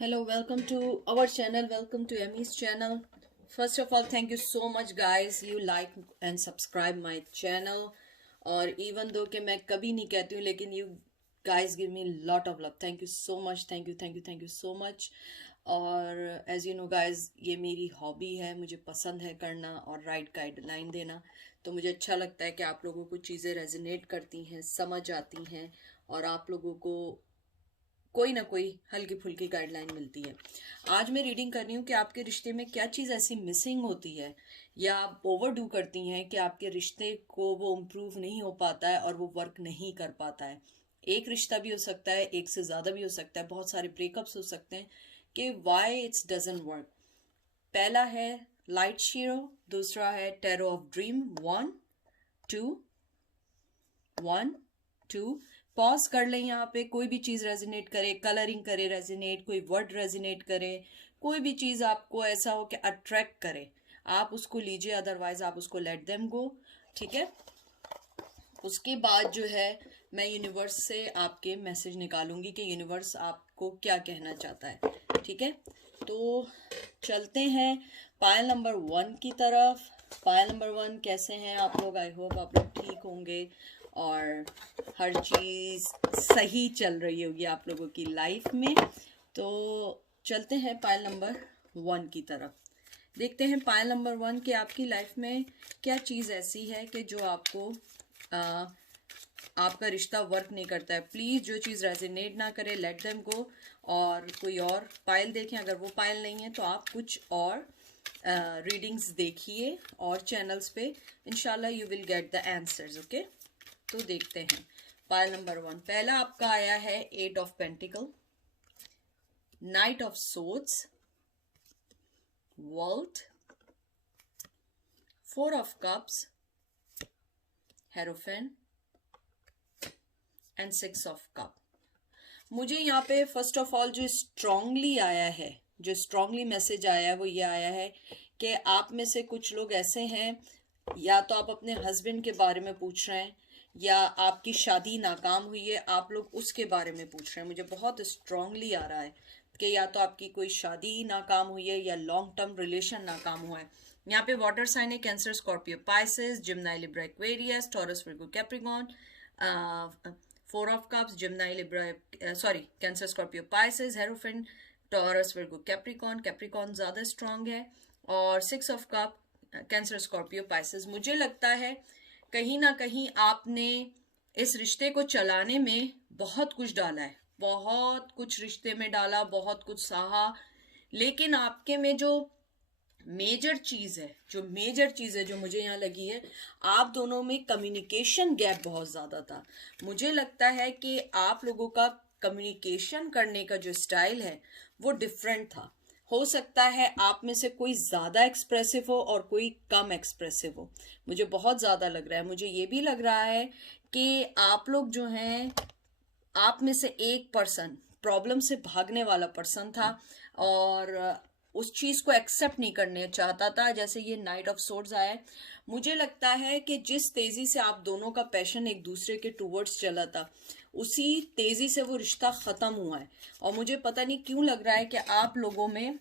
Hello, welcome to our channel. Welcome to Emmy's channel. First of all, thank you so much guys. You like and subscribe my channel. और even though कि मैं कभी नहीं कहती हूँ लेकिन you guys give me lot of love. Thank you so much. Thank you so much. और as you know guys, ये मेरी हॉबी है, मुझे पसंद है करना और राइट गाइडलाइन देना. तो मुझे अच्छा लगता है कि आप लोगों को चीज़ें रेजोनेट करती हैं, समझ आती हैं और आप लोगों को कोई ना कोई हल्की फुल्की गाइडलाइन मिलती है. आज मैं रीडिंग कर रही हूँ कि आपके रिश्ते में क्या चीज़ ऐसी मिसिंग होती है या आप ओवर डू करती हैं कि आपके रिश्ते को वो इम्प्रूव नहीं हो पाता है और वो वर्क नहीं कर पाता है. एक रिश्ता भी हो सकता है, एक से ज़्यादा भी हो सकता है, बहुत सारे ब्रेकअप्स हो सकते हैं कि वाई इट्स डजंट वर्क. पहला है लाइट शीरो, दूसरा है टैरो ऑफ ड्रीम. 1 2 पॉज कर लें यहाँ पे. कोई भी चीज़ रेजोनेट करे, कलरिंग करे रेजोनेट, कोई वर्ड रेजोनेट करे, कोई भी चीज़ आपको ऐसा हो कि अट्रैक्ट करे, आप उसको लीजिए, अदरवाइज आप उसको लेट देम गो. ठीक है. उसके बाद जो है मैं यूनिवर्स से आपके मैसेज निकालूंगी कि यूनिवर्स आपको क्या कहना चाहता है. ठीक है. तो चलते हैं पायल नंबर 1 की तरफ. पायल नंबर 1 कैसे हैं आप लोग? आई होप आप लोग ठीक होंगे और हर चीज़ सही चल रही होगी आप लोगों की लाइफ में. तो चलते हैं पायल नंबर 1 की तरफ. देखते हैं पायल नंबर 1 कि आपकी लाइफ में क्या चीज़ ऐसी है कि जो आपको आपका रिश्ता वर्क नहीं करता है. प्लीज़ जो चीज़ रेजोनेट ना करे, लेट देम गो. और कोई और पायल देखें. अगर वो पायल नहीं है तो आप कुछ और रीडिंग्स देखिए और चैनल्स पे. इंशाल्लाह you will get the answers. Okay. तो देखते हैं पायल नंबर 1. पहला आपका आया है 8 of pentacle, knight of swords, world, 4 of cups, hierophant and 6 of cup. मुझे यहाँ पे फर्स्ट ऑफ ऑल जो स्ट्रांगली आया है, जो स्ट्रांगली मैसेज आया है वो ये आया है कि आप में से कुछ लोग ऐसे हैं, या तो आप अपने हस्बैंड के बारे में पूछ रहे हैं या आपकी शादी नाकाम हुई है, आप लोग उसके बारे में पूछ रहे हैं. मुझे बहुत स्ट्रांगली आ रहा है कि या तो आपकी कोई शादी नाकाम हुई है या लॉन्ग टर्म रिलेशन नाकाम हुआ है. यहाँ पे वाटर साइन है Cancer, Scorpio, Pisces, Gemini, Libra, Aquarius, Taurus, Virgo, Capricorn. 4 of cups, Gemini, Libra, sorry Cancer, Scorpio, Pisces, hierophant, Taurus, Virgo, Capricorn. Capricorn ज़्यादा स्ट्रांग है. और 6 of cup, Cancer, Scorpio, Pisces. मुझे लगता है कहीं ना कहीं आपने इस रिश्ते को चलाने में बहुत कुछ डाला है, बहुत कुछ रिश्ते में डाला, बहुत कुछ सहा, लेकिन आपके में जो मेजर चीज़ है जो मुझे यहाँ लगी है, आप दोनों में कम्युनिकेशन गैप बहुत ज़्यादा था. मुझे लगता है कि आप लोगों का कम्युनिकेशन करने का जो स्टाइल है वो डिफरेंट था. हो सकता है आप में से कोई ज़्यादा एक्सप्रेसिव हो और कोई कम एक्सप्रेसिव हो. मुझे बहुत ज़्यादा लग रहा है. मुझे ये भी लग रहा है कि आप लोग जो हैं, आप में से एक पर्सन प्रॉब्लम से भागने वाला पर्सन था और उस चीज़ को एक्सेप्ट नहीं करने चाहता था. जैसे ये नाइट ऑफ सोर्ड्स आया है, मुझे लगता है कि जिस तेज़ी से आप दोनों का पैशन एक दूसरे के टूवर्ड्स चला था, उसी तेज़ी से वो रिश्ता ख़त्म हुआ है. और मुझे पता नहीं क्यों लग रहा है कि आप लोगों में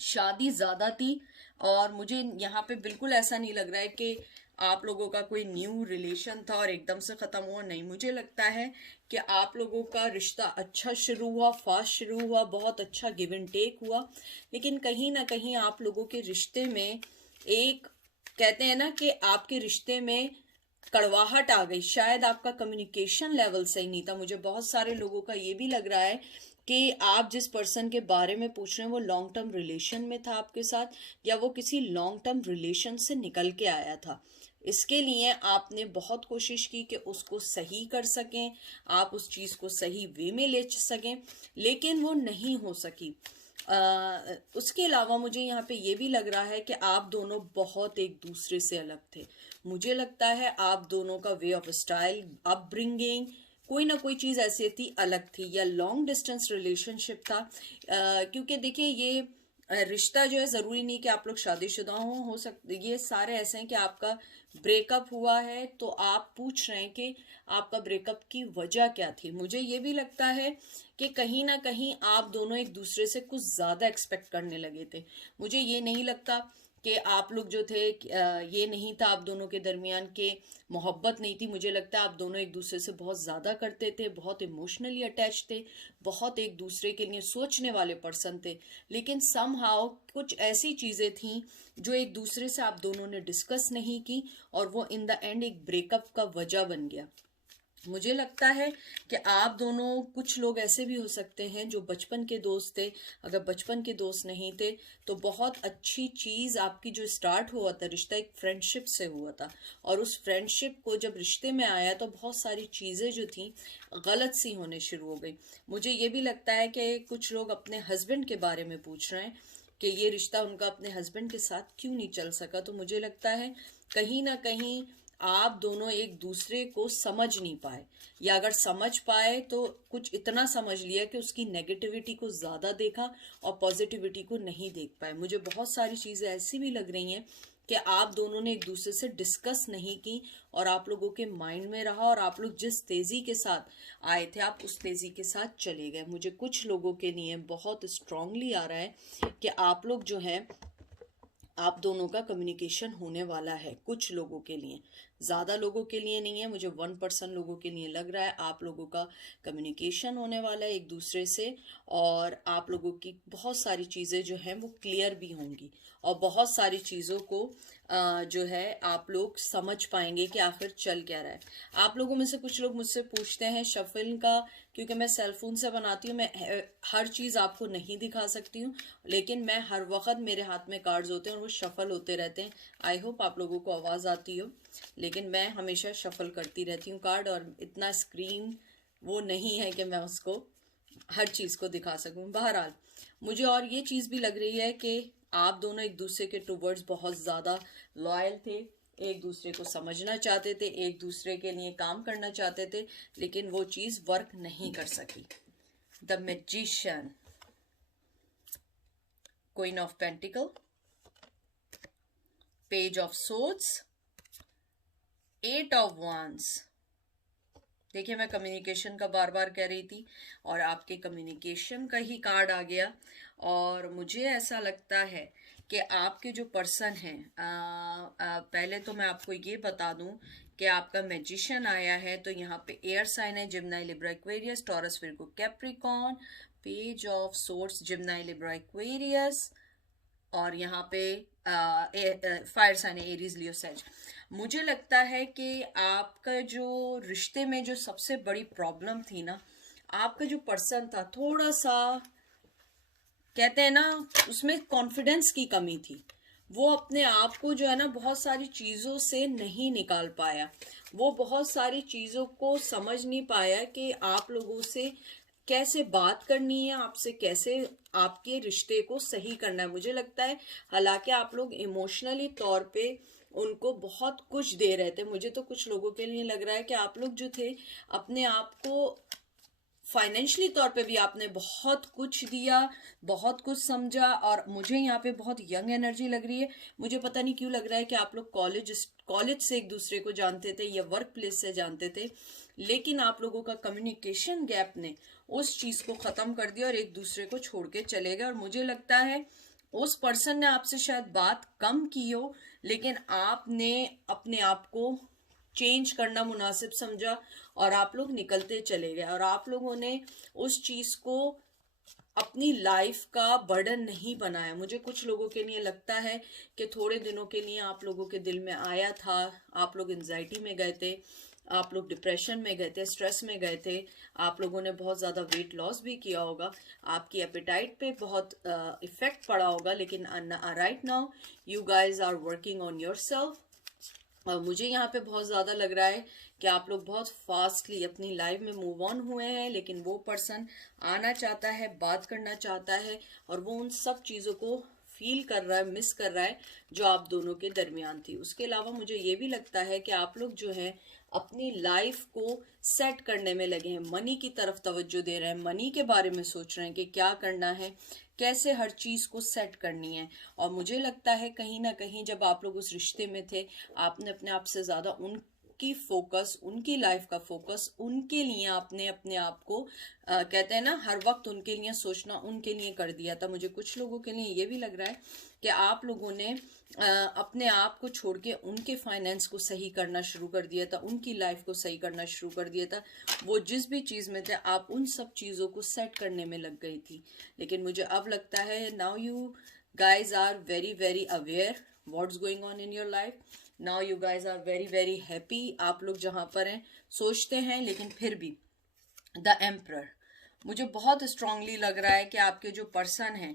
शादी ज़्यादा थी और मुझे यहाँ पे बिल्कुल ऐसा नहीं लग रहा है कि आप लोगों का कोई न्यू रिलेशन था और एकदम से ख़त्म हुआ. नहीं, मुझे लगता है कि आप लोगों का रिश्ता अच्छा शुरू हुआ, फास्ट शुरू हुआ, बहुत अच्छा गिव एंड टेक हुआ, लेकिन कहीं ना कहीं आप लोगों के रिश्ते में एक, कहते हैं ना कि आपके रिश्ते में कड़वाहट आ गई. शायद आपका कम्युनिकेशन लेवल सही नहीं था. मुझे बहुत सारे लोगों का ये भी लग रहा है कि आप जिस पर्सन के बारे में पूछ रहे हैं वो लॉन्ग टर्म रिलेशन में था आपके साथ, या वो किसी लॉन्ग टर्म रिलेशन से निकल के आया था. इसके लिए आपने बहुत कोशिश की कि उसको सही कर सकें, आप उस चीज़ को सही वे में ले सकें, लेकिन वो नहीं हो सकी. उसके अलावा मुझे यहाँ पे ये भी लग रहा है कि आप दोनों बहुत एक दूसरे से अलग थे. मुझे लगता है आप दोनों का वे ऑफ स्टाइल, अपब्रिंगिंग, कोई ना कोई चीज़ ऐसी थी, अलग थी, या लॉन्ग डिस्टेंस रिलेशनशिप था. क्योंकि देखिए ये रिश्ता जो है जरूरी नहीं कि आप लोग शादीशुदा हो सकते, ये सारे ऐसे हैं कि आपका ब्रेकअप हुआ है तो आप पूछ रहे हैं कि आपका ब्रेकअप की वजह क्या थी। मुझे ये भी लगता है कि कहीं ना कहीं आप दोनों एक दूसरे से कुछ ज्यादा एक्सपेक्ट करने लगे थे। मुझे ये नहीं लगता कि आप लोग जो थे ये नहीं था आप दोनों के दरमियान के मोहब्बत नहीं थी। मुझे लगता है आप दोनों एक दूसरे से बहुत ज़्यादा करते थे, बहुत इमोशनली अटैच थे, बहुत एक दूसरे के लिए सोचने वाले पर्सन थे। लेकिन समहाउ कुछ ऐसी चीज़ें थीं जो एक दूसरे से आप दोनों ने डिस्कस नहीं की और वो इन द एंड एक ब्रेकअप का वजह बन गया। मुझे लगता है कि आप दोनों, कुछ लोग ऐसे भी हो सकते हैं जो बचपन के दोस्त थे। अगर बचपन के दोस्त नहीं थे तो बहुत अच्छी चीज़ आपकी जो स्टार्ट हुआ था, रिश्ता एक फ्रेंडशिप से हुआ था, और उस फ्रेंडशिप को जब रिश्ते में आया तो बहुत सारी चीज़ें जो थी गलत सी होने शुरू हो गई। मुझे ये भी लगता है कि कुछ लोग अपने हस्बैंड के बारे में पूछ रहे हैं कि ये रिश्ता उनका अपने हस्बैंड के साथ क्यों नहीं चल सका। तो मुझे लगता है कहीं ना कहीं आप दोनों एक दूसरे को समझ नहीं पाए, या अगर समझ पाए तो कुछ इतना समझ लिया कि उसकी नेगेटिविटी को ज्यादा देखा और पॉजिटिविटी को नहीं देख पाए। मुझे बहुत सारी चीजें ऐसी भी लग रही हैं कि आप दोनों ने एक दूसरे से डिस्कस नहीं की और आप लोगों के माइंड में रहा, और आप लोग जिस तेजी के साथ आए थे आप उस तेजी के साथ चले गए। मुझे कुछ लोगों के लिए बहुत स्ट्रांगली आ रहा है कि आप लोग जो हैं, आप दोनों का कम्युनिकेशन होने वाला है। कुछ लोगों के लिए, ज़्यादा लोगों के लिए नहीं है। मुझे 1% लोगों के लिए लग रहा है आप लोगों का कम्युनिकेशन होने वाला है एक दूसरे से, और आप लोगों की बहुत सारी चीज़ें जो हैं वो क्लियर भी होंगी, और बहुत सारी चीज़ों को जो है आप लोग समझ पाएंगे कि आखिर चल क्या रहा है। आप लोगों में से कुछ लोग मुझसे पूछते हैं शफल का, क्योंकि मैं सेल फोन से बनाती हूँ, मैं हर चीज़ आपको नहीं दिखा सकती हूँ, लेकिन मैं हर वक्त मेरे हाथ में कार्ड्स होते हैं और वो शफल होते रहते हैं। आई होप आप लोगों को आवाज़ आती हो, लेकिन मैं हमेशा शफल करती रहती हूँ कार्ड, और इतना स्क्रीन वो नहीं है कि मैं उसको हर चीज़ को दिखा सकूँ। बहरहाल मुझे और ये चीज़ भी लग रही है कि आप दोनों एक दूसरे के टूवर्ड्स बहुत ज़्यादा लॉयल थे, एक दूसरे को समझना चाहते थे, एक दूसरे के लिए काम करना चाहते थे, लेकिन वो चीज़ वर्क नहीं कर सकी। The magician, queen of pentacle, page of swords, 8 of wands। देखिए मैं कम्युनिकेशन का बार बार कह रही थी और आपके कम्युनिकेशन का ही कार्ड आ गया। और मुझे ऐसा लगता है कि आपके जो पर्सन हैं, पहले तो मैं आपको ये बता दूं कि आपका मैजिशियन आया है, तो यहाँ पे एयर साइन है, Gemini Libra Aquarius, Taurus Virgo Capricorn, page of swords, Gemini Libra Aquarius, और यहाँ पे फायर साइन है, एरीज लियो सेज। मुझे लगता है कि आपका जो रिश्ते में जो सबसे बड़ी प्रॉब्लम थी ना, आपका जो पर्सन था थोड़ा सा, कहते हैं ना, उसमें कॉन्फिडेंस की कमी थी। वो अपने आप को जो है ना बहुत सारी चीज़ों से नहीं निकाल पाया, वो बहुत सारी चीज़ों को समझ नहीं पाया कि आप लोगों से कैसे बात करनी है, आपसे कैसे आपके रिश्ते को सही करना है। मुझे लगता है हालांकि आप लोग इमोशनली तौर पे उनको बहुत कुछ दे रहे थे, मुझे तो कुछ लोगों के लिए लग रहा है कि आप लोग जो थे अपने आप को फाइनेंशियली तौर पे भी आपने बहुत कुछ दिया, बहुत कुछ समझा। और मुझे यहाँ पे बहुत यंग एनर्जी लग रही है। मुझे पता नहीं क्यों लग रहा है कि आप लोग कॉलेज से एक दूसरे को जानते थे या वर्क प्लेस से जानते थे, लेकिन आप लोगों का कम्युनिकेशन गैप ने उस चीज को खत्म कर दिया और एक दूसरे को छोड़ के चले गए। और मुझे लगता है उस पर्सन ने आपसे शायद बात कम की हो, लेकिन आपने अपने आप को चेंज करना मुनासिब समझा और आप लोग निकलते चले गए, और आप लोगों ने उस चीज को अपनी लाइफ का बर्डन नहीं बनाया। मुझे कुछ लोगों के लिए लगता है कि थोड़े दिनों के लिए आप लोगों के दिल में आया था, आप लोग एंजाइटी में गए थे, आप लोग डिप्रेशन में गए थे, स्ट्रेस में गए थे, आप लोगों ने बहुत ज़्यादा वेट लॉस भी किया होगा, आपकी एपेटाइट पे बहुत इफेक्ट पड़ा होगा, लेकिन right now you guys are working on yourself. और मुझे यहाँ पे बहुत ज़्यादा लग रहा है कि आप लोग बहुत फास्टली अपनी लाइफ में मूव ऑन हुए हैं, लेकिन वो पर्सन आना चाहता है, बात करना चाहता है, और वो उन सब चीज़ों को फील कर रहा है, मिस कर रहा है जो आप दोनों के दरमियान थी। उसके अलावा मुझे ये भी लगता है कि आप लोग जो है अपनी लाइफ को सेट करने में लगे हैं, मनी की तरफ तवज्जो दे रहे हैं, मनी के बारे में सोच रहे हैं कि क्या करना है, कैसे हर चीज को सेट करनी है। और मुझे लगता है कहीं ना कहीं जब आप लोग उस रिश्ते में थे, आपने अपने आप से ज्यादा उनकी फोकस, उनकी लाइफ का फोकस उनके लिए आपने अपने आप को कहते हैं ना, हर वक्त उनके लिए सोचना उनके लिए कर दिया था। मुझे कुछ लोगों के लिए ये भी लग रहा है कि आप लोगों ने अपने आप को छोड़ के उनके फाइनेंस को सही करना शुरू कर दिया था, उनकी लाइफ को सही करना शुरू कर दिया था। वो जिस भी चीज में थे आप उन सब चीजों को सेट करने में लग गई थी। लेकिन मुझे अब लगता है now you guys are very very aware what's going on in your life. Now you guys are very very happy. आप लोग जहां पर हैं सोचते हैं, लेकिन फिर भी द एम्परर मुझे बहुत स्ट्रांगली लग रहा है कि आपके जो पर्सन है,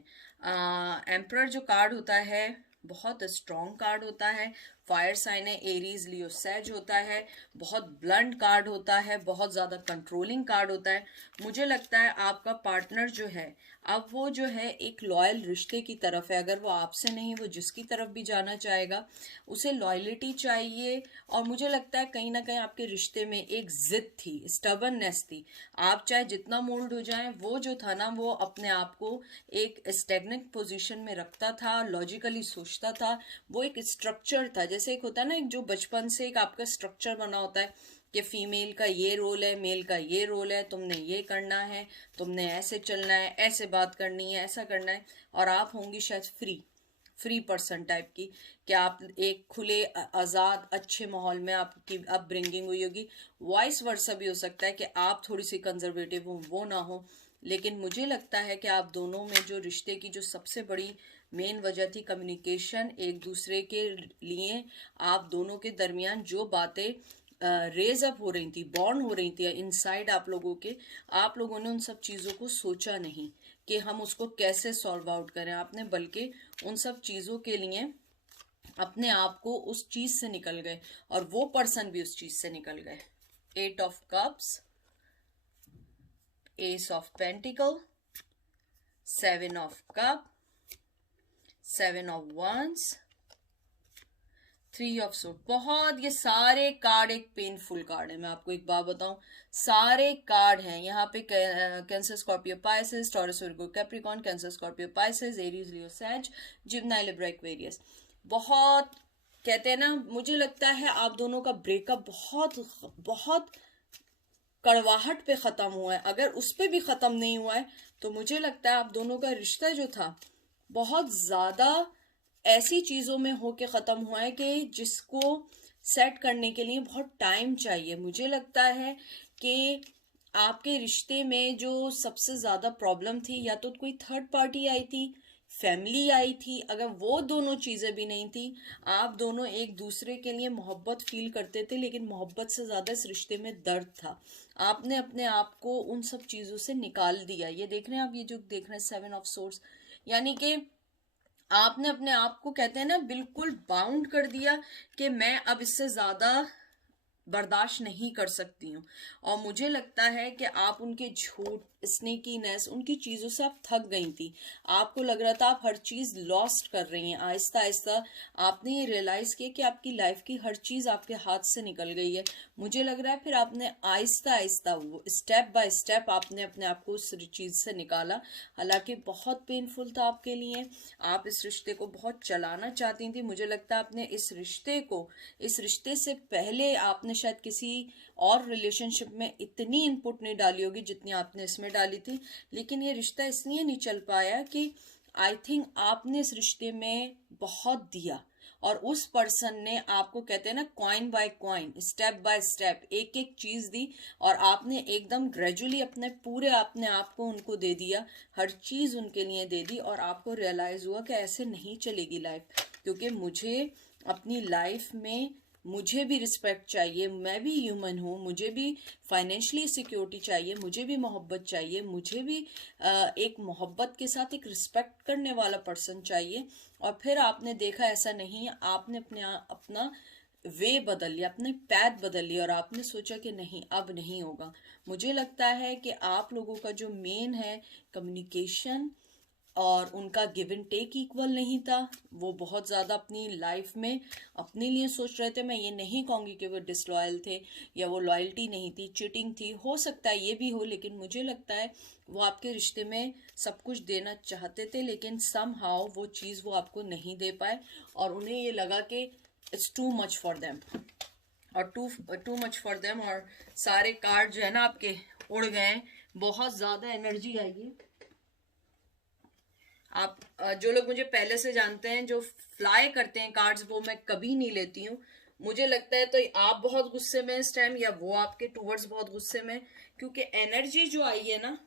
एम्परर जो कार्ड होता है बहुत स्ट्रॉन्ग कार्ड होता है। फायर साइन है, एरीज लियो सैज होता है, बहुत ब्लंट कार्ड होता है, बहुत ज्यादा कंट्रोलिंग कार्ड होता है। मुझे लगता है आपका पार्टनर जो है अब वो जो है एक लॉयल रिश्ते की तरफ है। अगर वो आपसे नहीं, वो जिसकी तरफ भी जाना चाहेगा उसे लॉयलिटी चाहिए। और मुझे लगता है कहीं ना कहीं आपके रिश्ते में एक जिद थी, स्टबर्ननेस थी। आप चाहे जितना मोल्ड हो जाए, वो जो था ना वो अपने आप को एक स्टेगनेंट पोजीशन में रखता था, लॉजिकली सोचता था। वो एक स्ट्रक्चर था, जैसे एक होता है ना, एक जो बचपन से एक आपका स्ट्रक्चर बना होता है कि फीमेल का ये रोल है, मेल का ये रोल है, तुमने ये करना है, तुमने ऐसे चलना है, ऐसे बात करनी है, ऐसा करना है। और आप होंगी शायद फ्री पर्सन टाइप की, कि आप एक खुले आजाद अच्छे माहौल में आपकी अपब्रिंगिंग हुई होगी। वॉइस वर्सा भी हो सकता है कि आप थोड़ी सी कंजर्वेटिव हो, वो ना हो। लेकिन मुझे लगता है कि आप दोनों में जो रिश्ते की जो सबसे बड़ी मेन वजह थी कम्युनिकेशन, एक दूसरे के लिए आप दोनों के दरमियान जो बातें रेज अप हो रही थी, बॉर्न हो रही थी इनसाइड आप लोगों के, आप लोगों ने उन सब चीज़ों को सोचा नहीं कि हम उसको कैसे सॉल्व आउट करें। आपने बल्कि उन सब चीज़ों के लिए अपने आप को उस चीज से निकल गए, और वो पर्सन भी उस चीज से निकल गए। 8 of cups, ace of pentacle, 7 of cup, 7 of wands, 3 of swords. बहुत ये सारे कार्ड एक पेनफुल कार्ड है। मैं आपको एक बात बताऊं, सारे कार्ड हैं यहाँ पे Cancer Scorpio Pisces, Taurus Virgo Capricorn, Cancer Scorpio Pisces, Aries Leo Sag, Gemini Libra Aquarius. बहुत कहते हैं ना, मुझे लगता है आप दोनों का ब्रेकअप बहुत बहुत कड़वाहट पे खत्म हुआ है। अगर उस पे भी खत्म नहीं हुआ है तो मुझे लगता है आप दोनों का रिश्ता जो था बहुत ज्यादा ऐसी चीजों में होके खत्म हुआ है कि जिसको सेट करने के लिए बहुत टाइम चाहिए। मुझे लगता है कि आपके रिश्ते में जो सबसे ज्यादा प्रॉब्लम थी, या तो कोई थर्ड पार्टी आई थी, फैमिली आई थी। अगर वो दोनों चीजें भी नहीं थी, आप दोनों एक दूसरे के लिए मोहब्बत फील करते थे, लेकिन मोहब्बत से ज्यादा इस रिश्ते में दर्द था। आपने अपने आप को उन सब चीजों से निकाल दिया। ये देख रहे हैं आप, ये जो देख रहे हैं 7 ऑफ सोर्स, यानी कि आपने अपने आप को कहते हैं ना बिल्कुल बाउंड कर दिया कि मैं अब इससे ज्यादा बर्दाश्त नहीं कर सकती हूँ। और मुझे लगता है कि आप उनके झूठ, स्नेकीनेस, उनकी चीजों से आप थक गई थी। आपको लग रहा था आप हर चीज लॉस्ट कर रही हैं। आहिस्ता आहिस्ता आपने ये रियलाइज किया कि आपकी लाइफ की हर चीज आपके हाथ से निकल गई है। मुझे लग रहा है फिर आपने आहिस्ता आहिस्ता वो स्टेप बाय स्टेप आपने अपने आप को उस चीज से निकाला। हालांकि बहुत पेनफुल था आपके लिए, आप इस रिश्ते को बहुत चलाना चाहती थी। मुझे लगता है आपने इस रिश्ते से पहले आपने शायद किसी और रिलेशनशिप में इतनी इनपुट नहीं डाली होगी जितनी आपने इसमें डाली थी। लेकिन ये रिश्ता इसलिए नहीं चल पाया कि आई थिंक आपने इस रिश्ते में बहुत दिया, और उस पर्सन ने आपको कहते हैं ना coin by coin, step by step एक एक चीज दी, और आपने एकदम ग्रेजुअली अपने पूरे अपने आप को उनको दे दिया, हर चीज उनके लिए दे दी। और आपको रियलाइज हुआ कि ऐसे नहीं चलेगी लाइफ, क्योंकि मुझे अपनी लाइफ में मुझे भी रिस्पेक्ट चाहिए, मैं भी ह्यूमन हूँ, मुझे भी फाइनेंशियली सिक्योरिटी चाहिए, मुझे भी मोहब्बत चाहिए, मुझे भी एक मोहब्बत के साथ एक रिस्पेक्ट करने वाला पर्सन चाहिए। और फिर आपने देखा ऐसा नहीं है, आपने अपना वे बदल लिया, अपने पैथ बदल लिया, और आपने सोचा कि नहीं अब नहीं होगा। मुझे लगता है कि आप लोगों का जो मेन है कम्युनिकेशन और उनका गिव एंड टेक इक्वल नहीं था। वो बहुत ज़्यादा अपनी लाइफ में अपने लिए सोच रहे थे। मैं ये नहीं कहूँगी कि वो डिसलॉयल थे या वो लॉयल्टी नहीं थी, चीटिंग थी, हो सकता है ये भी हो, लेकिन मुझे लगता है वो आपके रिश्ते में सब कुछ देना चाहते थे, लेकिन समहाउ वो चीज़ वो आपको नहीं दे पाए और उन्हें ये लगा कि it's too much for them और टू मच फॉर देम। और सारे कार्ड जो है ना आपके उड़ गए, बहुत ज़्यादा एनर्जी आई है। आप जो लोग मुझे पहले से जानते हैं, जो फ्लाई करते हैं कार्ड्स, वो मैं कभी नहीं लेती हूँ। मुझे लगता है तो आप बहुत गुस्से में इस टाइम या वो आपके टूवर्ड्स बहुत गुस्से में, क्योंकि एनर्जी जो आई है ना,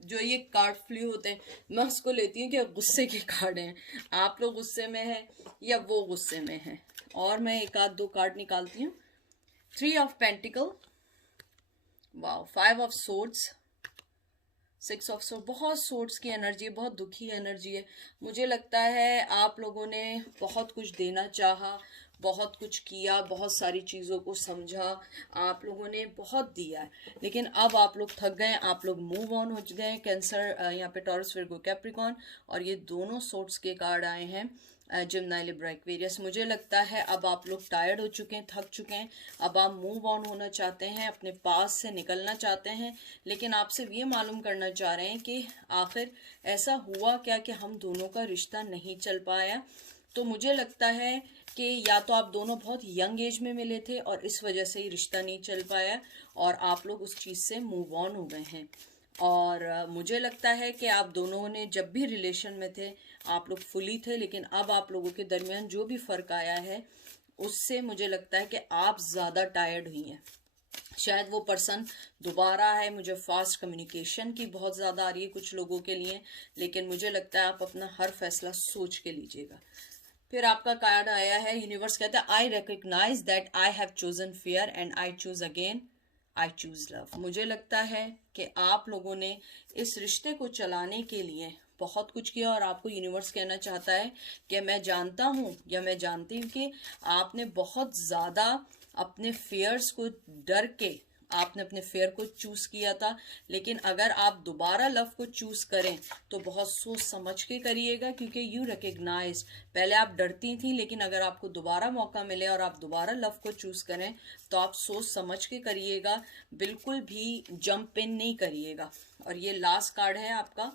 जो ये कार्ड फ्लू होते हैं, मैं उसको लेती हूँ कि गुस्से के कार्ड हैं। आप लोग गुस्से में हैं या वो गुस्से में हैं। और मैं एक आध दो कार्ड निकालती हूँ। 3 of pentacle, wow, 5 of swords, 6 of sword, बहुत सोर्ड्स की एनर्जी है, बहुत दुखी एनर्जी है। मुझे लगता है आप लोगों ने बहुत कुछ देना चाहा, बहुत कुछ किया, बहुत सारी चीज़ों को समझा, आप लोगों ने बहुत दिया है, लेकिन अब आप लोग थक गए, आप लोग मूव ऑन हो गए। कैंसर, यहाँ पे टॉरस, विर्गो, कैप्रिकॉर्न, और ये दोनों सोर्ट्स के कार्ड आए हैं, जिम्नाई, लिब्रा, एक्वेरियस। मुझे लगता है अब आप लोग टायर्ड हो चुके हैं, थक चुके हैं, अब आप मूव ऑन होना चाहते हैं, अपने पास से निकलना चाहते हैं, लेकिन आप सिर्फ ये मालूम करना चाह रहे हैं कि आखिर ऐसा हुआ क्या कि हम दोनों का रिश्ता नहीं चल पाया। तो मुझे लगता है कि या तो आप दोनों बहुत यंग एज में मिले थे और इस वजह से ही रिश्ता नहीं चल पाया और आप लोग उस चीज़ से मूव ऑन हो गए हैं। और मुझे लगता है कि आप दोनों ने जब भी रिलेशन में थे आप लोग फुली थे, लेकिन अब आप लोगों के दरमियान जो भी फ़र्क आया है उससे मुझे लगता है कि आप ज़्यादा टायर्ड हुई हैं। शायद वो पर्सन दोबारा है। मुझे फास्ट कम्युनिकेशन की बहुत ज़्यादा आ रही है कुछ लोगों के लिए, लेकिन मुझे लगता है आप अपना हर फैसला सोच के लीजिएगा। फिर आपका कार्ड आया है, यूनिवर्स कहता है I recognise that I have chosen fear and I choose again, I choose love. मुझे लगता है कि आप लोगों ने इस रिश्ते को चलाने के लिए बहुत कुछ किया और आपको यूनिवर्स कहना चाहता है कि मैं जानता हूँ या मैं जानती हूँ कि आपने बहुत ज़्यादा अपने फेयर्स को डर के आपने अपने फेयर को चूज किया था, लेकिन अगर आप दोबारा लव को चूज करें तो बहुत सोच समझ के करिएगा, क्योंकि यू रिकग्नाइज, पहले आप डरती थी, लेकिन अगर आपको दोबारा मौका मिले और आप दोबारा लव को चूज करें तो आप सोच समझ के करिएगा, बिल्कुल भी जंप इन नहीं करिएगा। और ये लास्ट कार्ड है आपका,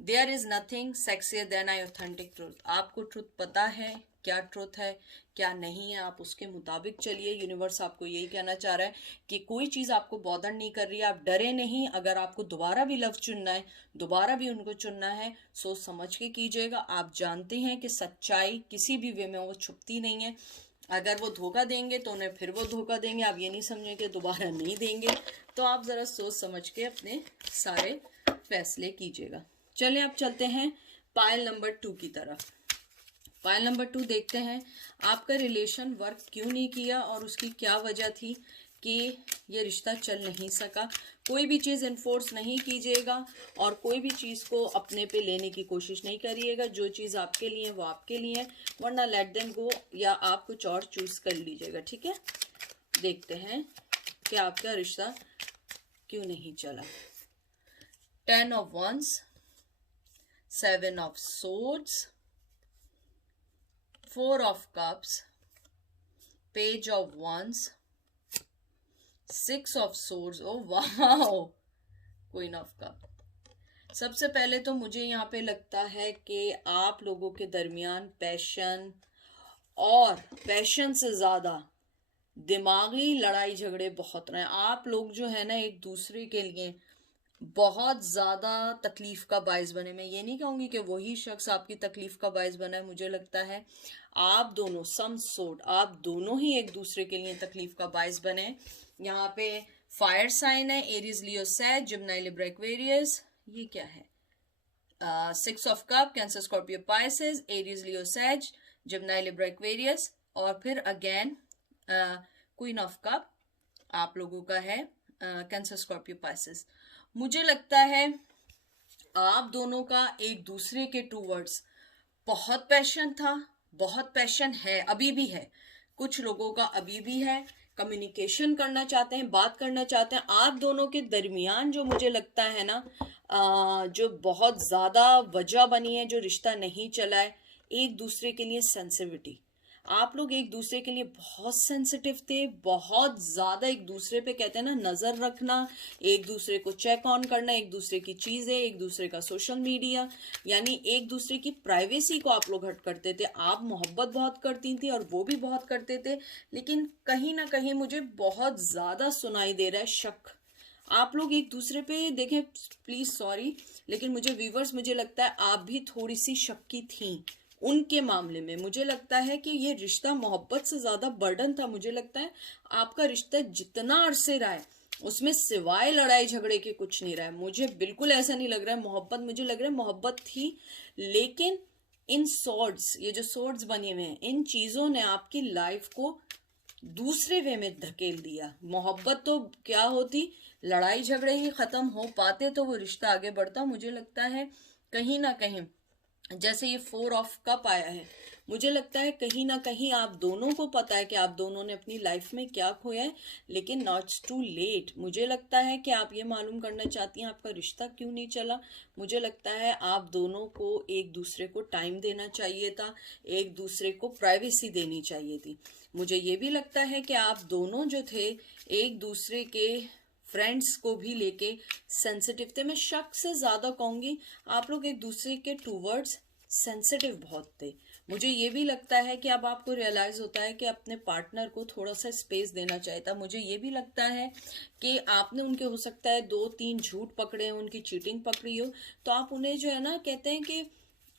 there is nothing sexier than I authentic truth. आपको ट्रूथ पता है, क्या ट्रूथ है क्या नहीं है, आप उसके मुताबिक चलिए। यूनिवर्स आपको यही कहना चाह रहा है कि कोई चीज़ आपको बॉदर नहीं कर रही है, आप डरे नहीं। अगर आपको दोबारा भी लव चुनना है, दोबारा भी उनको चुनना है, सोच समझ के कीजिएगा। आप जानते हैं कि सच्चाई किसी भी वे में वो छुपती नहीं है। अगर वो धोखा देंगे तो उन्हें फिर वो धोखा देंगे, आप ये नहीं समझें कि दोबारा नहीं देंगे। तो आप ज़रा सोच समझ के अपने सारे फैसले कीजिएगा। चलिए आप चलते हैं पायल नंबर 2 की तरफ। पायल नंबर 2 देखते हैं आपका रिलेशन वर्क क्यों नहीं किया और उसकी क्या वजह थी कि ये रिश्ता चल नहीं सका। कोई भी चीज़ इन्फोर्स नहीं कीजिएगा और कोई भी चीज़ को अपने पे लेने की कोशिश नहीं करिएगा। जो चीज़ आपके लिए वो आपके लिए है, वरना लेट देम गो या आप कुछ और चूज कर लीजिएगा। ठीक है, देखते हैं कि आपका रिश्ता क्यों नहीं चला। 10 of wands, 7 of swords, 4 of cups, page of wands, 6 of swords, oh wow, queen of cup। सबसे पहले तो मुझे यहाँ पे लगता है कि आप लोगों के दरमियान पैशन और पैशन से ज़्यादा दिमागी लड़ाई झगड़े बहुत रहे। आप लोग जो है ना एक दूसरे के लिए बहुत ज़्यादा तकलीफ़ का बायस बने। मैं ये नहीं कहूँगी कि वही शख्स आपकी तकलीफ़ का बायस बना है। मुझे लगता है आप दोनों सम सोर्ट, आप दोनों ही एक दूसरे के लिए तकलीफ़ का बायस बने। यहाँ पे फायर साइन है, Aries, Leo, Sag, Gemini, Libra, Aquarius. ये क्या है? 6 of cup, Cancer, Scorpio, Pisces, Aries, Leo, Sag, Gemini, Libra, Aquarius. और फिर अगेन क्वीन ऑफ कप आप लोगों का है, कैंसर, स्कॉर्पियो, पाइसेस। मुझे लगता है आप दोनों का एक दूसरे के टूवर्ड्स बहुत पैशन था, बहुत पैशन है, अभी भी है। कुछ लोगों का अभी भी है, कम्युनिकेशन करना चाहते हैं, बात करना चाहते हैं। आप दोनों के दरमियान जो मुझे लगता है ना जो बहुत ज़्यादा वजह बनी है जो रिश्ता नहीं चला है, एक दूसरे के लिए सेंसिटिविटी। आप लोग एक दूसरे के लिए बहुत सेंसिटिव थे, बहुत ज़्यादा एक दूसरे पे कहते हैं ना नज़र रखना, एक दूसरे को चेक ऑन करना, एक दूसरे की चीज़ें, एक दूसरे का सोशल मीडिया, यानी एक दूसरे की प्राइवेसी को आप लोग हर्ट करते थे। आप मोहब्बत बहुत करती थी और वो भी बहुत करते थे, लेकिन कहीं ना कहीं मुझे बहुत ज़्यादा सुनाई दे रहा है शक। आप लोग एक दूसरे पे देखें, प्लीज सॉरी, लेकिन मुझे व्यूवर्स, मुझे लगता है आप भी थोड़ी सी शक्की थी उनके मामले में। मुझे लगता है कि ये रिश्ता मोहब्बत से ज्यादा बर्डन था। मुझे लगता है आपका रिश्ता जितना अरसे रहा है उसमें सिवाय लड़ाई झगड़े के कुछ नहीं रहा है। मुझे बिल्कुल ऐसा नहीं लग रहा है मोहब्बत, मुझे लग रहा है मोहब्बत थी, लेकिन इन सॉर्ड्स, ये जो सॉर्ड्स बने हुए हैं, इन चीजों ने आपकी लाइफ को दूसरे वे में धकेल दिया। मोहब्बत तो क्या होती, लड़ाई झगड़े ही खत्म हो पाते तो वो रिश्ता आगे बढ़ता। मुझे लगता है कहीं ना कहीं जैसे ये 4 ऑफ कप आया है, मुझे लगता है कहीं ना कहीं आप दोनों को पता है कि आप दोनों ने अपनी लाइफ में क्या खोया है, लेकिन नॉट्स टू लेट। मुझे लगता है कि आप ये मालूम करना चाहती हैं आपका रिश्ता क्यों नहीं चला। मुझे लगता है आप दोनों को एक दूसरे को टाइम देना चाहिए था, एक दूसरे को प्राइवेसी देनी चाहिए थी। मुझे ये भी लगता है कि आप दोनों जो थे एक दूसरे के फ्रेंड्स को भी लेके सेंसिटिव थे। मैं शक से ज्यादा कहूंगी आप लोग एक दूसरे के टूवर्ड्स सेंसिटिव बहुत थे। मुझे ये भी लगता है कि अब आपको रियलाइज होता है कि अपने पार्टनर को थोड़ा सा स्पेस देना चाहिए था। मुझे ये भी लगता है कि आपने उनके हो सकता है 2-3 झूठ पकड़े हो, उनकी चीटिंग पकड़ी हो, तो आप उन्हें जो है ना कहते हैं कि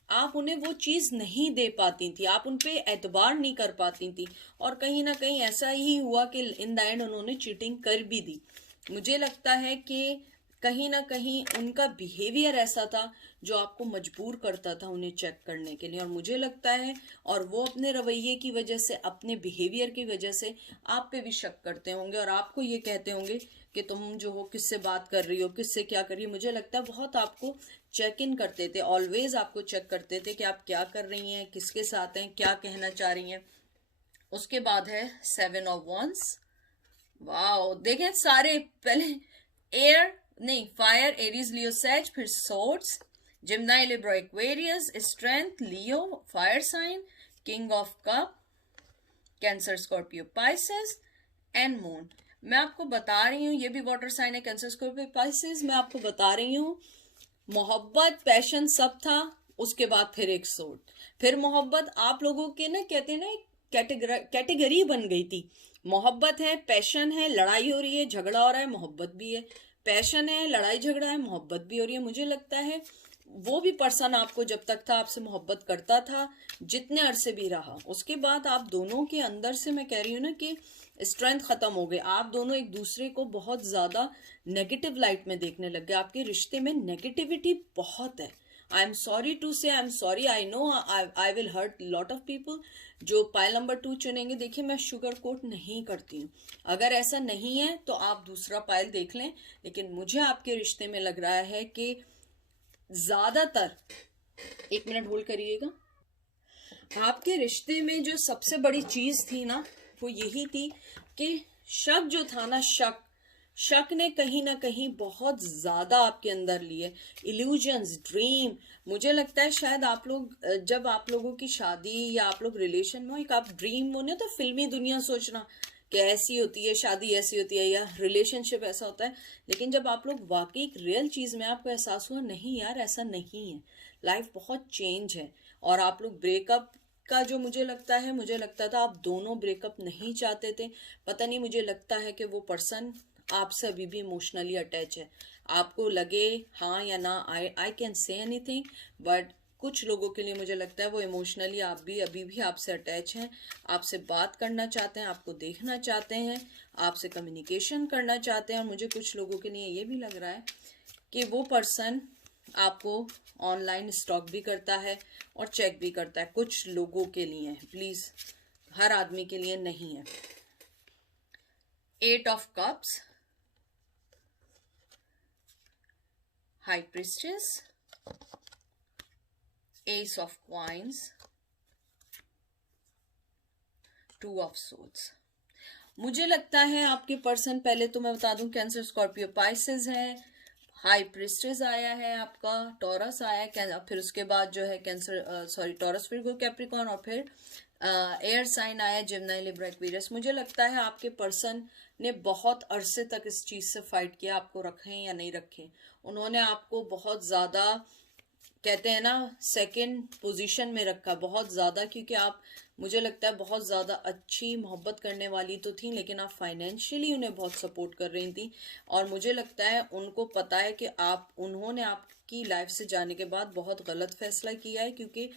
आप उन्हें वो चीज नहीं दे पाती थी, आप उनपे एतबार नहीं कर पाती थी, और कहीं ना कहीं ऐसा ही हुआ कि इन द एंड उन्होंने चीटिंग कर भी दी। मुझे लगता है कि कहीं ना कहीं उनका बिहेवियर ऐसा था जो आपको मजबूर करता था उन्हें चेक करने के लिए, और मुझे लगता है और वो अपने रवैये की वजह से, अपने बिहेवियर की वजह से आप पे भी शक करते होंगे और आपको ये कहते होंगे कि तुम जो हो किससे बात कर रही हो, किससे क्या कर रही हो। मुझे लगता है बहुत आपको चेक इन करते थे, ऑलवेज आपको चेक करते थे कि आप क्या कर रही हैं, किसके साथ हैं, क्या कहना चाह रही हैं। उसके बाद है 7 ऑफ वंस। वाओ, देखें सारे पहले एयर नहीं, फायर, एरीज, लियो, सेज, फिर swords, Gemini, Libra, Aquarius, strength, Leo, fire sign, king of cup, Cancer, Scorpio, Pisces and moon. मैं आपको बता रही हूँ ये भी वाटर साइन है, कैंसर, स्कॉर्पियो, पाइसेस। मैं आपको बता रही हूँ मोहब्बत, पैशन सब था, उसके बाद फिर एक सोर्ड, फिर मोहब्बत। आप लोगों के ना कहते हैं ना कैटेगरी बन गई थी। मोहब्बत है, पैशन है, लड़ाई हो रही है, झगड़ा हो रहा है, मोहब्बत भी है। पैशन है, लड़ाई झगड़ा है, मोहब्बत भी हो रही है। मुझे लगता है वो भी पर्सन आपको जब तक था आपसे मोहब्बत करता था, जितने अरसे भी रहा, उसके बाद आप दोनों के अंदर से, मैं कह रही हूँ ना कि स्ट्रेंथ खत्म हो गई। आप दोनों एक दूसरे को बहुत ज्यादा नेगेटिव लाइट में देखने लग गए। आपके रिश्ते में नेगेटिविटी बहुत है। आई am sorry to say, I am sorry, I know I will hurt lot of people जो पाइल नंबर 2 चुनेंगे। देखिए मैं शुगर कोट नहीं करती हूँ, अगर ऐसा नहीं है तो आप दूसरा पाइल देख लें, लेकिन मुझे आपके रिश्ते में लग रहा है कि ज्यादातर, 1 मिनट होल्ड करिएगा, आपके रिश्ते में जो सबसे बड़ी चीज थी ना वो यही थी कि शक जो था ना, शक ने कहीं ना कहीं बहुत ज्यादा आपके अंदर लिए इल्यूजन्स, ड्रीम। मुझे लगता है शायद आप लोग जब आप लोगों की शादी या आप लोग रिलेशन में हो, एक आप ड्रीम होने तो फिल्मी दुनिया सोचना कि ऐसी होती है शादी, ऐसी होती है, या रिलेशनशिप ऐसा होता है, लेकिन जब आप लोग वाकई एक रियल चीज में आपको एहसास हुआ नहीं यार ऐसा नहीं है, लाइफ बहुत चेंज है। और आप लोग ब्रेकअप का जो मुझे लगता है, मुझे लगता था आप दोनों ब्रेकअप नहीं चाहते थे। पता नहीं, मुझे लगता है कि वो पर्सन आपसे अभी भी इमोशनली अटैच है। आपको लगे हाँ या ना, I can say anything, but कुछ लोगों के लिए मुझे लगता है वो इमोशनली आप भी अभी भी आपसे अटैच हैं, आपसे बात करना चाहते हैं, आपको देखना चाहते हैं, आपसे कम्युनिकेशन करना चाहते हैं। और मुझे कुछ लोगों के लिए ये भी लग रहा है कि वो पर्सन आपको ऑनलाइन स्टॉक भी करता है और चेक भी करता है। कुछ लोगों के लिए, प्लीज हर आदमी के लिए नहीं है। 8 of cups, high priestess, S of coins, 2 of swords. मुझे लगता है आपके पर्सन, पहले तो मैं बता दूं कैंसर, स्कॉर्पियो, पाइसेस है, हाई प्रिस्टेस आया है आपका, टॉरस आया है, फिर उसके बाद जो है कैंसर सॉरी टॉरस, फिर कैप्रिकॉर्न, और फिर एयर साइन आया जेमिनी, लिब्रा, एक्वेरियस। मुझे लगता है आपके पर्सन ने बहुत अरसे तक इस चीज से फाइट किया, आपको रखें या नहीं रखें। उन्होंने आपको बहुत ज्यादा, कहते हैं ना, सेकंड पोजीशन में रखा बहुत ज्यादा, क्योंकि आप, मुझे लगता है बहुत ज्यादा अच्छी मोहब्बत करने वाली तो थी, लेकिन आप फाइनेंशियली उन्हें बहुत सपोर्ट कर रही थी। और मुझे लगता है उनको पता है कि उन्होंने आपकी लाइफ से जाने के बाद बहुत गलत फैसला किया है, क्योंकि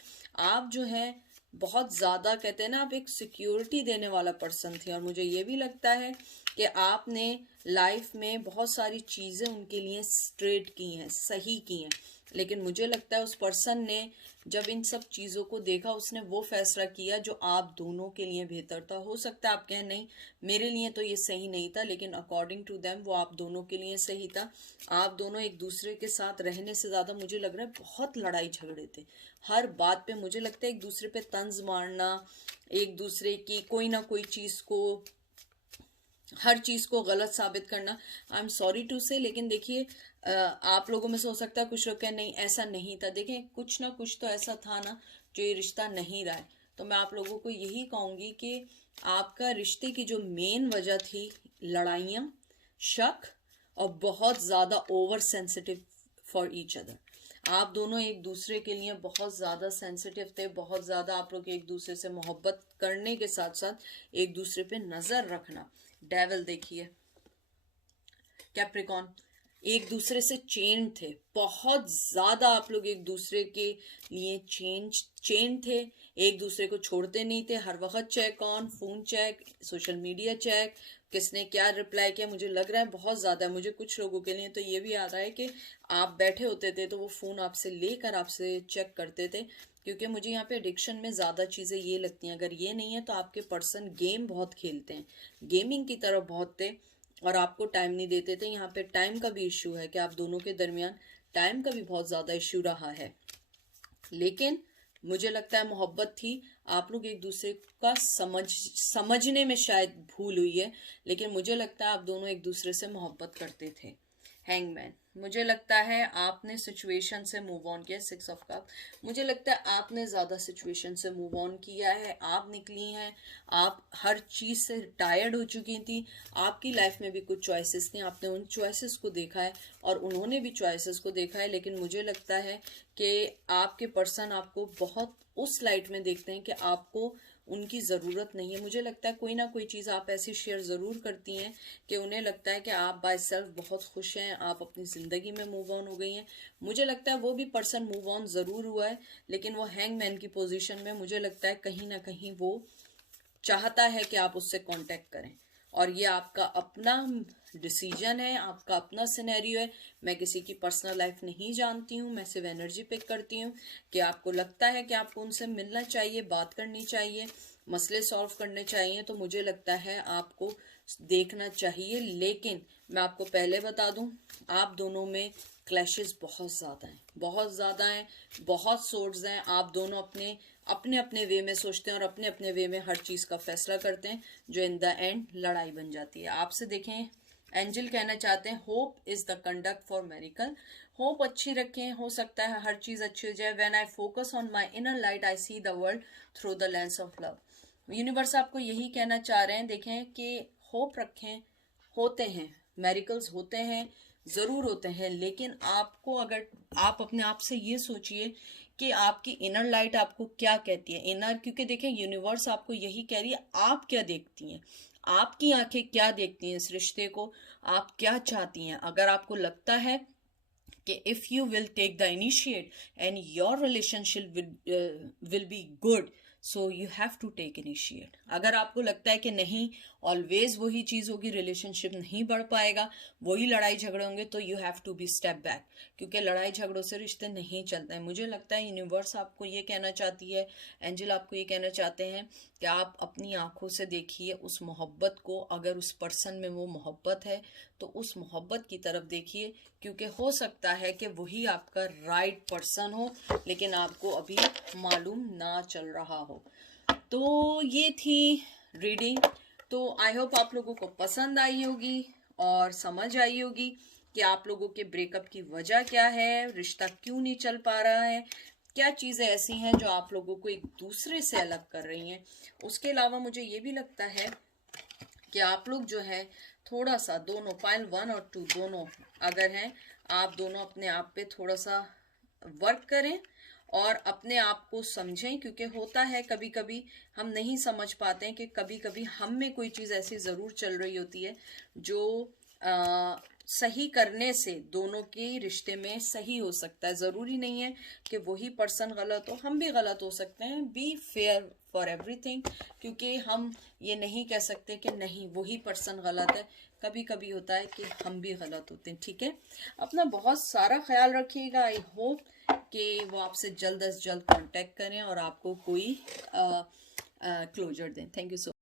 आप जो है बहुत ज्यादा, कहते हैं ना, आप एक सिक्योरिटी देने वाला पर्सन थे। और मुझे ये भी लगता है कि आपने लाइफ में बहुत सारी चीजें उनके लिए स्ट्रेट की हैं, सही की हैं, लेकिन मुझे लगता है उस पर्सन ने जब इन सब चीजों को देखा, उसने वो फैसला किया जो आप दोनों के लिए बेहतर था। हो सकता है आप कहें नहीं मेरे लिए तो ये सही नहीं था, लेकिन अकॉर्डिंग टू देम वो आप दोनों के लिए सही था। आप दोनों एक दूसरे के साथ रहने से ज्यादा, मुझे लग रहा है, बहुत लड़ाई झगड़े थे हर बात पे। मुझे लगता है एक दूसरे पे तंज मारना, एक दूसरे की कोई ना कोई चीज को, हर चीज को गलत साबित करना। आई एम सॉरी टू से, लेकिन देखिए आप लोगों में से हो सकता है कुछ लोग कहें नहीं ऐसा नहीं था। देखिए कुछ ना कुछ तो ऐसा था ना जो ये रिश्ता नहीं रहा है। तो मैं आप लोगों को यही कहूंगी कि आपका रिश्ते की जो मेन वजह थी, लड़ाइयाँ, शक और बहुत ज्यादा over sensitive for each other. आप दोनों एक दूसरे के लिए बहुत ज्यादा सेंसिटिव थे, बहुत ज्यादा आप लोग एक दूसरे से मोहब्बत करने के साथ साथ एक दूसरे पे नजर रखना। डेविल देखिए, कैप्रिकॉन, एक दूसरे से चेन थे, बहुत ज्यादा आप लोग एक दूसरे के लिए चेन थे, एक दूसरे को छोड़ते नहीं थे। हर वक्त check on, phone check, social media check, किसने क्या रिप्लाई किया। मुझे लग रहा है बहुत ज्यादा, मुझे कुछ लोगों के लिए तो ये भी आ रहा है कि आप बैठे होते थे तो वो फोन आपसे लेकर आपसे चेक करते थे, क्योंकि मुझे यहाँ पे एडिक्शन में ज्यादा चीजें ये लगती हैं। अगर ये नहीं है तो आपके पर्सन गेम बहुत खेलते हैं, गेमिंग की तरफ बहुत थे और आपको टाइम नहीं देते थे। यहाँ पे टाइम का भी इश्यू है कि आप दोनों के दरमियान टाइम का भी बहुत ज्यादा इश्यू रहा है। लेकिन मुझे लगता है मोहब्बत थी, आप लोग एक दूसरे का समझने में शायद भूल हुई है, लेकिन मुझे लगता है आप दोनों एक दूसरे से मोहब्बत करते थे। हैंगमैन, मुझे लगता है आपने सिचुएशन से मूव ऑन किया। 6 ऑफ कप, मुझे लगता है आपने ज्यादा सिचुएशन से मूव ऑन किया है। आप निकली हैं, आप हर चीज से टायर्ड हो चुकी थी। आपकी लाइफ में भी कुछ चॉइसेस थी, आपने उन चॉइसेस को देखा है और उन्होंने भी चॉइसेस को देखा है। लेकिन मुझे लगता है कि आपके पर्सन आपको बहुत उस लाइट में देखते हैं कि आपको उनकी ज़रूरत नहीं है। मुझे लगता है कोई ना कोई चीज़ आप ऐसी शेयर ज़रूर करती हैं कि उन्हें लगता है कि आप बाय सेल्फ बहुत खुश हैं, आप अपनी ज़िंदगी में मूव ऑन हो गई हैं। मुझे लगता है वो भी पर्सन मूव ऑन ज़रूर हुआ है, लेकिन वो हैंगमैन की पोजीशन में, मुझे लगता है कहीं ना कहीं वो चाहता है कि आप उससे कांटेक्ट करें। और ये आपका अपना डिसीजन है, आपका अपना सिनेरियो है। मैं किसी की पर्सनल लाइफ नहीं जानती हूँ, मैं सिर्फ एनर्जी पिक करती हूँ कि आपको लगता है कि आपको उनसे मिलना चाहिए, बात करनी चाहिए, मसले सॉल्व करने चाहिए, तो मुझे लगता है आपको देखना चाहिए। लेकिन मैं आपको पहले बता दूं, आप दोनों में क्लैशेस बहुत ज़्यादा हैं, बहुत ज़्यादा हैं, बहुत सोर्स हैं। आप दोनों अपने अपने अपने वे में सोचते हैं और अपने अपने वे में हर चीज़ का फैसला करते हैं, जो इन द एंड लड़ाई बन जाती है। आपसे देखें, एंजल कहना चाहते हैं hope is the conduct for miracle. Hope अच्छी रखें, हो सकता है हर चीज़ अच्छी हो जाए। When I focus on my inner light I see the world through the lens of love. Universe आपको यही कहना चाह रहे हैं, देखें कि होप रखें, होते हैं मेरिकल्स, होते हैं, ज़रूर होते हैं। लेकिन आपको, अगर आप अपने आप से ये सोचिए कि आपकी इनर लाइट आपको क्या कहती है। इनर, क्योंकि देखें यूनिवर्स आपको यही कह रही है, आप क्या देखती हैं, आपकी आंखें क्या देखती हैं इस रिश्ते को, आप क्या चाहती हैं। अगर आपको लगता है कि if you will take the initiate and your relationship will be good, so you have to take initiate. अगर आपको लगता है कि नहीं, ऑलवेज वही चीज़ होगी, रिलेशनशिप नहीं बढ़ पाएगा, वही लड़ाई झगड़े होंगे, तो you have to be step back, क्योंकि लड़ाई झगड़ों से रिश्ते नहीं चलते हैं। मुझे लगता है यूनिवर्स आपको ये कहना चाहती है, एंजल आपको ये कहना चाहते हैं कि आप अपनी आंखों से देखिए उस मोहब्बत को। अगर उस पर्सन में वो मोहब्बत है तो उस मोहब्बत की तरफ देखिए, क्योंकि हो सकता है कि वही आपका राइट पर्सन हो, लेकिन आपको अभी मालूम ना चल रहा हो। तो ये थी रीडिंग। तो आई होप आप लोगों को पसंद आई होगी और समझ आई होगी। कि आप लोगों के ब्रेकअप की वजह क्या है, रिश्ता क्यों नहीं चल पा रहा है, क्या चीज़ें ऐसी हैं जो आप लोगों को एक दूसरे से अलग कर रही हैं। उसके अलावा मुझे ये भी लगता है कि आप लोग जो है थोड़ा सा दोनों, पाइल 1 और 2 दोनों अगर हैं, आप दोनों अपने आप पे थोड़ा सा वर्क करें और अपने आप को समझें, क्योंकि होता है कभी कभी हम नहीं समझ पाते हैं कि कभी कभी हम में कोई चीज़ ऐसी ज़रूर चल रही होती है जो सही करने से दोनों के रिश्ते में सही हो सकता है। ज़रूरी नहीं है कि वही पर्सन गलत हो, हम भी गलत हो सकते हैं। बी फेयर फॉर एवरीथिंग, क्योंकि हम ये नहीं कह सकते कि नहीं वही पर्सन गलत है, कभी कभी होता है कि हम भी गलत होते हैं। ठीक है, अपना बहुत सारा ख्याल रखिएगा। आई होप कि वो आपसे जल्द अज जल्द कांटेक्ट करें और आपको कोई क्लोजर दें। Thank you so